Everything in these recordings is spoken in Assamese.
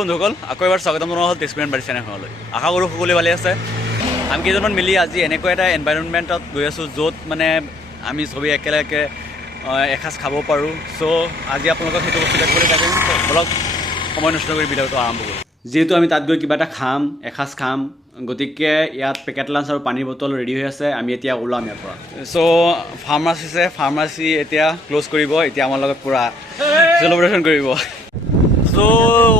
বন্ধুসকল আকৌ এবাৰ স্বাগতম জনোৱা হ'ল টেক্সপেৰিয়েন্ট বাৰী চেনেলখনলৈ। আশা কৰোঁ সকলোৱে ভালে আছে। আমি কেইজনমান মিলি আজি এনেকুৱা এটা এনভাইৰনমেণ্টত গৈ আছোঁ য'ত মানে আমি চবেই একেলগে এসাঁজ খাব পাৰোঁ। চ' আজি আপোনালোকক সেইটো বস্তু দেখাবলৈ পাৰিম। অলপ সময় নষ্ট কৰি ভিডিঅ'টো আৰম্ভ কৰোঁ। যিহেতু আমি তাত গৈ কিবা এটা খাম, এসাঁজ খাম, গতিকে ইয়াত পেকেট লাঞ্চ আৰু পানীৰ বটল ৰেডি হৈ আছে। আমি এতিয়া ওলাম ইয়াৰ পৰা। চ' ফাৰ্মাচী এতিয়া ক্ল'জ কৰিব। এতিয়া আমাৰ লগত পূৰা চেলিব্ৰেশ্যন কৰিব। চ'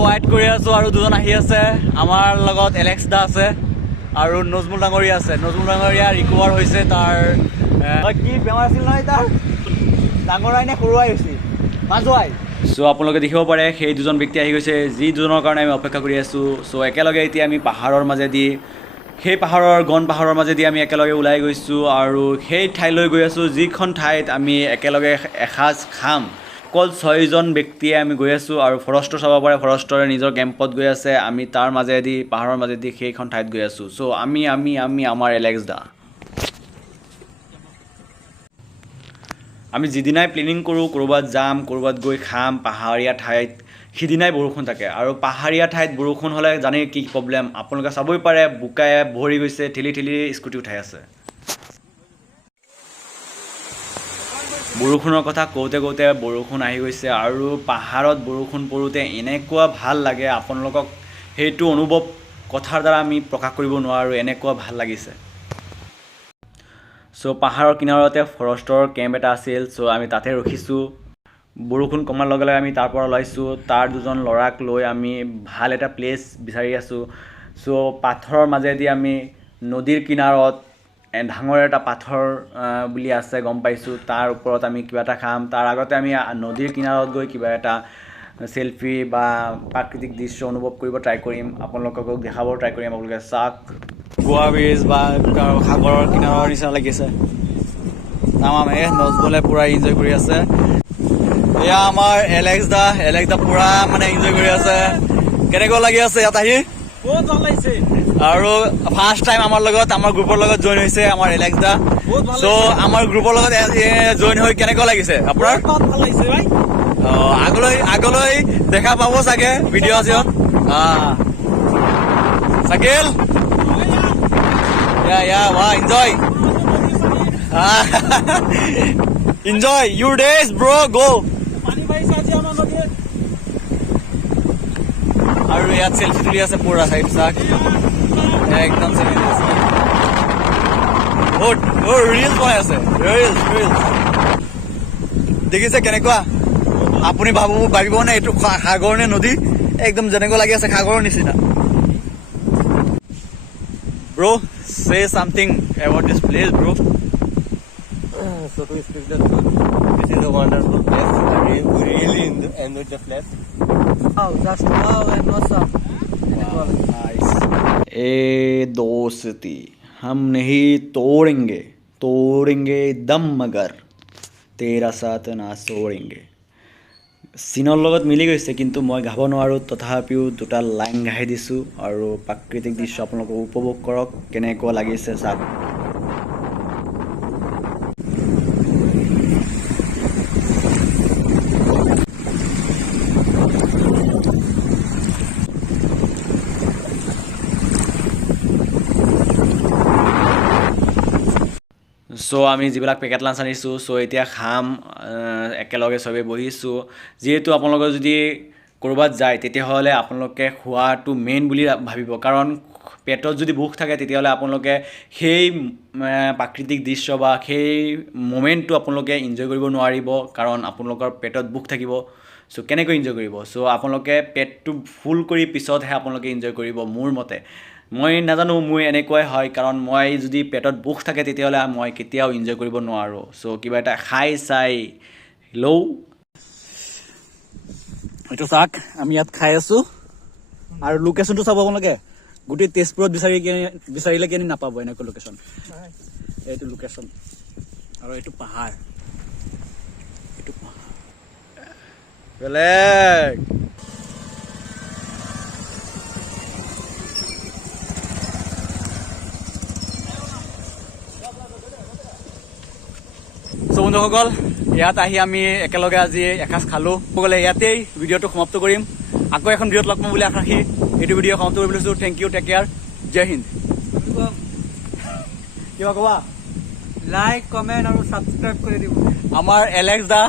ৱাইট কৰি আছোঁ আৰু দুজন আহি আছে। আমাৰ লগত এলেক্স দা আছে আৰু নজমুল ডাঙৰীয়া আছে। নজমুল ডাঙৰীয়া ৰিকভাৰ হৈছে। তাৰ কি বেমাৰ আছিল নহয়, তাৰ ডাঙৰাই নে সৰুৱাই হৈছিল, মাজুৱাই। চ' আপোনালোকে দেখিব পাৰে সেই দুজন ব্যক্তি আহি গৈছে, যি দুজনৰ কাৰণে আমি অপেক্ষা কৰি আছোঁ। চ' একেলগে এতিয়া আমি পাহাৰৰ মাজেদি, সেই গণ পাহাৰৰ মাজেদি আমি একেলগে ওলাই গৈছোঁ আৰু সেই ঠাইলৈ গৈ আছোঁ যিখন ঠাইত আমি একেলগে এসাঁজ খাম। অকল 6জন ব্যক্তিয়ে আমি গৈ আছোঁ আৰু ফৰেষ্টৰ চাব পাৰে, ফৰেষ্টৰে নিজৰ কেম্পত গৈ আছে। আমি তাৰ মাজেদি, পাহাৰৰ মাজেদি সেইখন ঠাইত গৈ আছোঁ। চ' আমি আমাৰ এলেক্স দা। আমি যিদিনাই প্লেনিং কৰোঁ ক'ৰবাত যাম, ক'ৰবাত গৈ খাম পাহাৰীয়া ঠাইত, সিদিনাই বৰষুণ থাকে। আৰু পাহাৰীয়া ঠাইত বৰষুণ হ'লে জানেই কি প্ৰব্লেম। আপোনালোকে চাবই পাৰে বোকাই ভৰি গৈছে, ঠেলি স্কুটি উঠাই আছে। বৰষুণৰ কথা কওঁতে বৰষুণ আহি গৈছে আৰু পাহাৰত বৰষুণ পৰোঁতে এনেকুৱা ভাল লাগে, আপোনালোকক সেইটো অনুভৱ কথাৰ দ্বাৰা আমি প্ৰকাশ কৰিব নোৱাৰোঁ, এনেকুৱা ভাল লাগিছে। চ' পাহাৰৰ কিনাৰতে ফৰেষ্টৰ কেম্প এটা আছিল। চ' আমি তাতে ৰখিছোঁ। বৰষুণ কমাৰ লগে লগে আমি তাৰ পৰা ওলাইছোঁ। তাৰ দুজন ল'ৰাক লৈ আমি ভাল এটা প্লেচ বিচাৰি আছোঁ। চ' পাথৰৰ মাজেদি আমি নদীৰ কিনাৰত ডাঙৰ এটা পাথৰ বুলি আছে গম পাইছোঁ, তাৰ ওপৰত আমি কিবা এটা খাম। তাৰ আগতে আমি নদীৰ কিনাৰত গৈ কিবা এটা চেলফি বা প্ৰাকৃতিক দৃশ্য অনুভৱ কৰিব ট্ৰাই কৰিম, আপোনালোকক দেখাব ট্ৰাই কৰিম। আপোনালোকে চাওক, গোৱা ব্ৰিজ বা সাগৰৰ কিনাৰৰ নিচিনা লাগিছে। তামামে নজমুলে পূৰা এনজয় কৰি আছে। এয়া আমাৰ এলেক্স দা পূৰা মানে এনজয় কৰি আছে। কেনেকুৱা লাগি আছে ইয়াত আহি? বহুত ভাল লাগিছে। আৰু ফাৰ্ষ্ট টাইম আমাৰ গ্ৰুপৰ লগত জইন হৈছে আমাৰ এলেক্স দা। চ' আমাৰ গ্ৰুপৰ লগত জইন হৈ কেনেকুৱা লাগিছে আপোনাৰ? ভাল লাগিছে ভাই। আগলৈ দেখা পাব চাগে ভিডিঅ' আছে। Shakil enjoy your days bro, go. আৰু ইয়াত চেলফি তুলি আছে পুৰা চাইড চাক, একদম চেলফি আছে। ৰিলছ বনাই আছে, ৰিলছ দেখিছে কেনেকুৱা? আপুনি ভাবিব নে এইটো সাগৰ নে নদী? একদম যেনেকুৱা লাগি আছে সাগৰৰ নিচিনা। Bro, say something about this place, bro. So to speak the truth, this is a wonderful place. We really enjoyed the place. Oh, just wow and awesome. Wow, nice. ए दोस्ती हम नहीं तोड़ेंगे दम मगर तेरा साथ ना छोड़ेंगे। চিনৰ লগত মিলি গৈছে, কিন্তু মই গাব নোৱাৰোঁ, তথাপিও দুটা লাইন গাই দিছোঁ আৰু প্ৰাকৃতিক দৃশ্য আপোনালোকক উপভোগ কৰক কেনেকুৱা লাগিছে চাওক। চ' আমি যিবিলাক পেকেট লাঞ্চ আনিছোঁ, চ' এতিয়া খাম একেলগে চবেই বহিছোঁ। যিহেতু আপোনালোকে যদি ক'ৰবাত যায় তেতিয়াহ'লে আপোনালোকে খোৱাটো মেইন বুলি ভাবিব, কাৰণ পেটত যদি ভোক থাকে তেতিয়াহ'লে আপোনালোকে সেই প্ৰাকৃতিক দৃশ্য বা সেই মোমেণ্টটো আপোনালোকে এনজয় কৰিব নোৱাৰিব, কাৰণ আপোনালোকৰ পেটত ভোক থাকিব। চ' কেনেকৈ এনজয় কৰিব? চ' আপোনালোকে পেটটো ফুল কৰি পিছতহে আপোনালোকে এনজয় কৰিব। মোৰ মতে, মই নাজানো, মোৰ এনেকুৱাই হয়, কাৰণ মই যদি পেটত ভোক থাকে তেতিয়াহ'লে মই কেতিয়াও এনজয় কৰিব নোৱাৰোঁ। চ' কিবা এটা খাই চাই লওঁ। এইটো চাওক, আমি ইয়াত খাই আছোঁ আৰু লোকেশ্যনটো চাব আপোনালোকে। গোটেই তেজপুৰত বিচাৰিলে কেনে নাপাব এনেকুৱা লোকেশ্যন। এইটো লোকেশ্যন আৰু এইটো পাহাৰ, বেলেগ। চ' বন্ধুসকল, ইয়াত আহি আমি একেলগে আজি এসাঁজ খালোঁ। গ'লে ইয়াতেই ভিডিঅ'টো সমাপ্ত কৰিম। আকৌ এখন ভিডিঅ'ত লগ পাম বুলি আশা ৰাখি এইটো ভিডিঅ' সমাপ্ত কৰিব লৈছোঁ। থেংক ইউ, টেক কেয়াৰ, জয় হিন্দ। কিবা ক'বা? লাইক, কমেণ্ট আৰু ছাবস্ক্ৰাইব কৰি দিব। আমাৰ এলেক্স দা